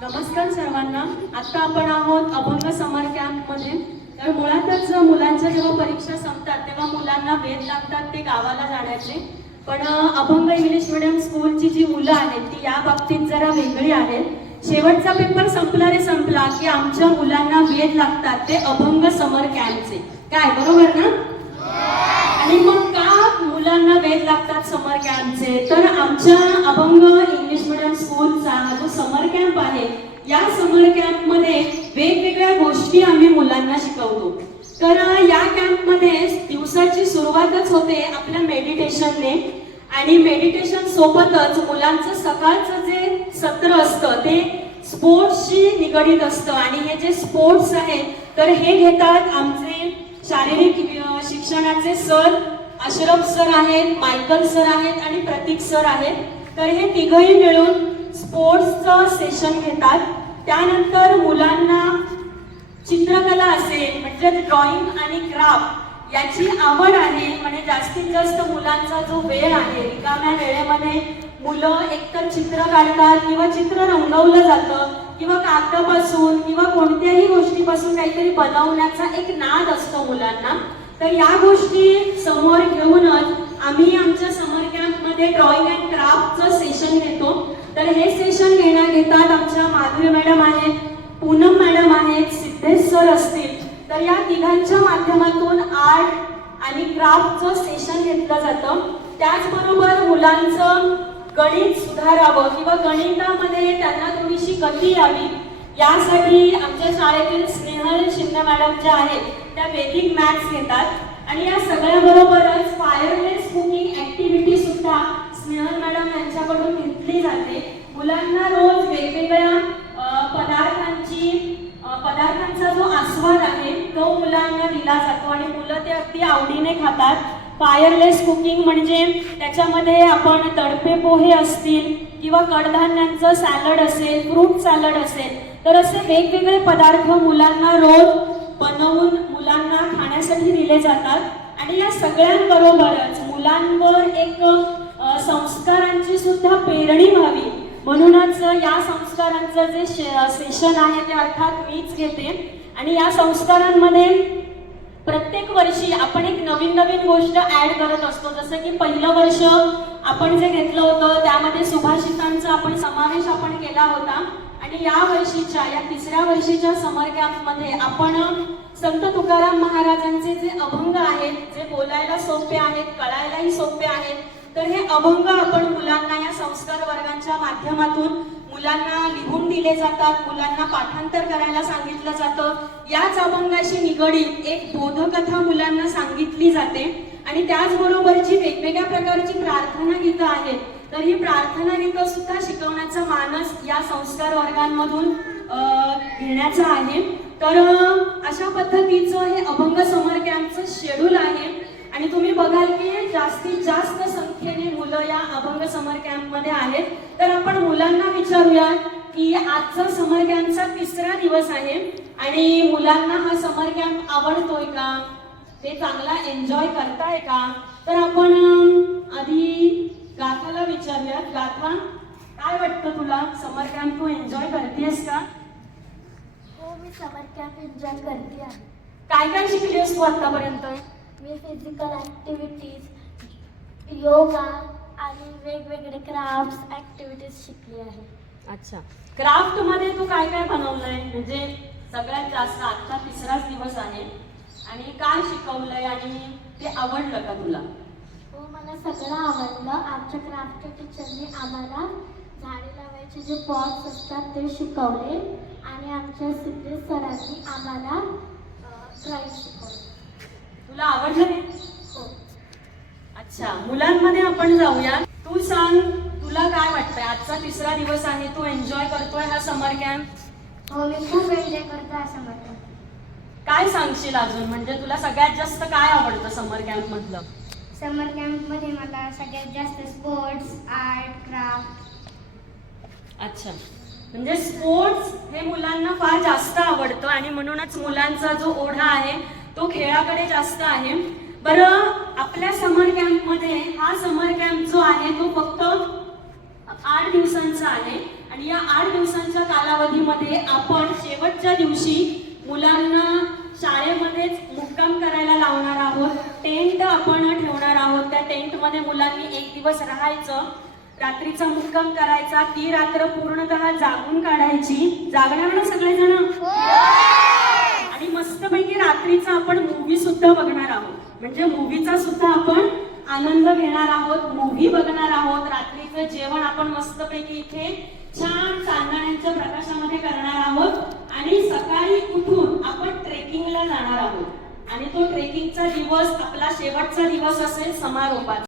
नमस्कार सर्वांना. आता आपण आहोत अभंग समर कॅम्पमध्ये तर मुळातच मुलांच्या जेव्हा परीक्षा संपतात तेव्हा मुलांना वेध लागतात ते गावाला जाण्याचे. पण अभंग इंग्लिश मिडियम स्कूलची जी मुलं आहेत ती या बाबतीत जरा वेगळी आहेत. शेवटचा पेपर संपला रे संपला की आमच्या मुलांना वेध लागतात ते अभंग समर कॅम्पचे काय बरोबर ना? आणि मग का मुलांना वेध लागतात समर कॅम्पचे तर आमच्या अभंग इंग्लिश स्कूलचा हा जो समर कॅम्प आहे या समर कॅम्पमध्ये वेगवेगळ्या गोष्टी आम्ही मुलांना शिकवतो. तर या कॅम्पमध्ये दिवसाची सुरुवातच होते आपल्या मेडिटेशनने आणि मेडिटेशन सोबतच मुलांचं सकाळचं जे सत्र असतं ते स्पोर्ट्सशी निगडीत असतं. आणि हे जे स्पोर्ट्स आहेत तर हे घेतात आमचे शारीरिक शिक्षणाचे सर अशरफ सर आहेत मायकल सर आहेत आणि प्रतीक सर आहेत. तर हे तिघही मिळून स्पोर्ट्सचं सेशन घेतात. त्यानंतर मुलांना चित्रकला असेल म्हणजे ड्रॉइंग आणि क्राफ्ट याची आवड आहे. म्हणजे जास्तीत जास्त मुलांचा जो वेळ आहे रिकाम्या वेळेमध्ये मुलं एकतर चित्र काढतात किंवा चित्र रंगवलं जातं किंवा कागदापासून किंवा कोणत्याही गोष्टीपासून काहीतरी बनवण्याचा एक नाद असतो मुलांना. तर या गोष्टी समोर घेऊनच आम्ही आमच्या समर कॅम्पमध्ये ड्रॉइंग अँड क्राफ्टचं सेशन घेतो. तर हे सेशन घेण्या घेतात आमच्या माधुरी मॅडम आहेत पूनम मॅडम आहेत सिद्धेश सर असतील. तर या तिघांच्या माध्यमातून आर्ट आणि क्राफ्टचं सेशन घेतलं जातं. त्याचबरोबर मुलांचं गणित सुधारावं किंवा गणितामध्ये त्यांना थोडीशी गती यावी. यासाठी आमच्या शाळेतील स्नेहल शिंदे मॅडम ज्या आहेत त्या वेदिक मॅथ्स घेतात. आणि या सगळ्याबरोबरच फायरलेस कुकिंग ऍक्टिव्हिटी सुद्धा स्नेहल मॅडम यांच्याकडून घेतली जाते. मुलांना रोज वेगवेगळ्या पदार्थांची पदार्थांचा जो आस्वाद आहे तो मुलांना दिला जातो आणि मुलं ते अगदी आवडीने खातात. फायरलेस कुकिंग म्हणजे त्याच्यामध्ये आपण तडपे पोहे असतील किंवा कडधान्यांचं सॅलड असेल फ्रूट सॅलड असेल तर असे वेगवेगळे पदार्थ मुलांना रोज बनवून मुलांना खाण्यासाठी दिले जातात. आणि या सगळ्यांबरोबरच मुलांवर एक संस्कारांची सुद्धा पेरणी व्हावी. म्हणूनच या संस्कारांचं जे शे- सेशन आहे ते अर्थात मीच घेते. आणि या संस्कारांमध्ये प्रत्येक वर्षी आपण एक नवीन नवीन गोष्ट ऍड करत असतो. जसं की पहिलं वर्ष आपण जे घेतलं होतं त्यामध्ये सुभाषितांचा आपण समावेश आपण केला होता. आणि या वर्षीच्या या तिसऱ्या वर्षीच्या समर कॅम्पमध्ये आपण संत तुकाराम महाराजांचे जे अभंग आहेत जे बोलायला सोपे आहेत कळायलाही सोपे आहेत तर हे अभंग आपण मुलांना या संस्कार वर्गांच्या माध्यमातून मुलांना लिहून दिले जातात मुलांना पाठांतर करायला सांगितलं जातं. याच अभंगाशी निगडीत एक बोधकथा मुलांना सांगितली जाते. आणि त्याचबरोबर जी वेगवेगळ्या प्रकारची प्रार्थना गीतं आहेत. तर ही प्रार्थना गीतं सुद्धा शिकवण्याचा मानस या संस्कार वर्गांमधून घेण्याचा आहे. तर अशा पद्धतीचं हे अभंग समर कॅम्पचं शेड्यूल आहे. आणि तुम्ही बघाल की जास्तीत जास्त संख्येने मुलं या अभंग समर कॅम्पमध्ये आहेत. तर आपण मुलांना विचारूया की आजचा समर कॅम्पचा तिसरा दिवस आहे आणि मुलांना हा समर कॅम्प आवडतोय का? ते चांगला एन्जॉय करताय का? तर आपण आधी गाथाला विचारूयात गाथा काय वाटतं तुला? समर कॅम्प तू एन्जॉय करतेस का? हो मी समर कॅम्प एन्जॉय करते आहे. काय काय शिकलीस तू आतापर्यंत? मी फिजिकल ॲक्टिव्हिटीज योगा आणि वेगवेगळे क्राफ्ट्स ॲक्टिव्हिटीज शिकली आहे. अच्छा. क्राफ्टमध्ये तू काय काय बनवलंय? म्हणजे सगळ्यात जास्त आजचा तिसराच दिवस आहे. आणि काय शिकवलंय आणि ते आवडलं का तुला? हो मला सगळं आवडलं. आमच्या क्राफ्टच्या टीचरने आम्हाला झाडे लावायचे जे पॉट्स असतात ते शिकवले आणि आमच्या सिद्धेश सरांनी आम्हाला ड्रॉइंग शिकवले. तुला आवडलं हे? हो. अच्छा मुलांमध्ये आपण जाऊया. तू सांग तुला काय वाटतंय? आजचा तिसरा दिवस आहे तू एन्जॉय करतोय हा समर कॅम्प हो मी खूप एन्जॉय करतो असं म्हणतो काय सांगशील अजून? म्हणजे तुला सगळ्यात जास्त काय आवडतं समर कॅम्प मधलं? समर कॅम्पमध्ये मला सगळ्यात जास्त स्पोर्ट्स आर्ट क्राफ्ट अच्छा. म्हणजे स्पोर्ट्स हे मुलांना फार जास्त आवडतं आणि म्हणूनच मुलांचा जो ओढा आहे तो खेळाकडे जास्त आहे. बरं आपल्या समर कॅम्पमध्ये हा समर कॅम्प जो आहे तो फक्त आठ दिवसांचा आहे. आणि या आठ दिवसांच्या कालावधीमध्ये आपण शेवटच्या दिवशी मुलांना शाळेमध्येच मुक्काम करायला लावणार आहोत. टेंट आपण ठेवणार टेंटमध्ये मुलांनी एक दिवस राहायचं रात्रीचा मुक्काम करायचा ती रात्र पूर्णतः जागून काढायची. जागणार ना सगळेजण? आणि मस्तपैकी रात्रीचा आपण मूवी सुद्धा बघणार आहोत. म्हणजे मूवीचा सुद्धा आपण आनंद घेणार आहोत मूवी बघणार आहोत. रात्रीचं जेवण आपण मस्तपैकी इथे छान चांदण्यांच्या प्रकाशामध्ये करणार आहोत आणि सकाळी उठून आपण ट्रेकिंगला जाणार आहोत आणि तो ट्रेकिंगचा दिवस आपला शेवटचा दिवस असेल समारोपाचा.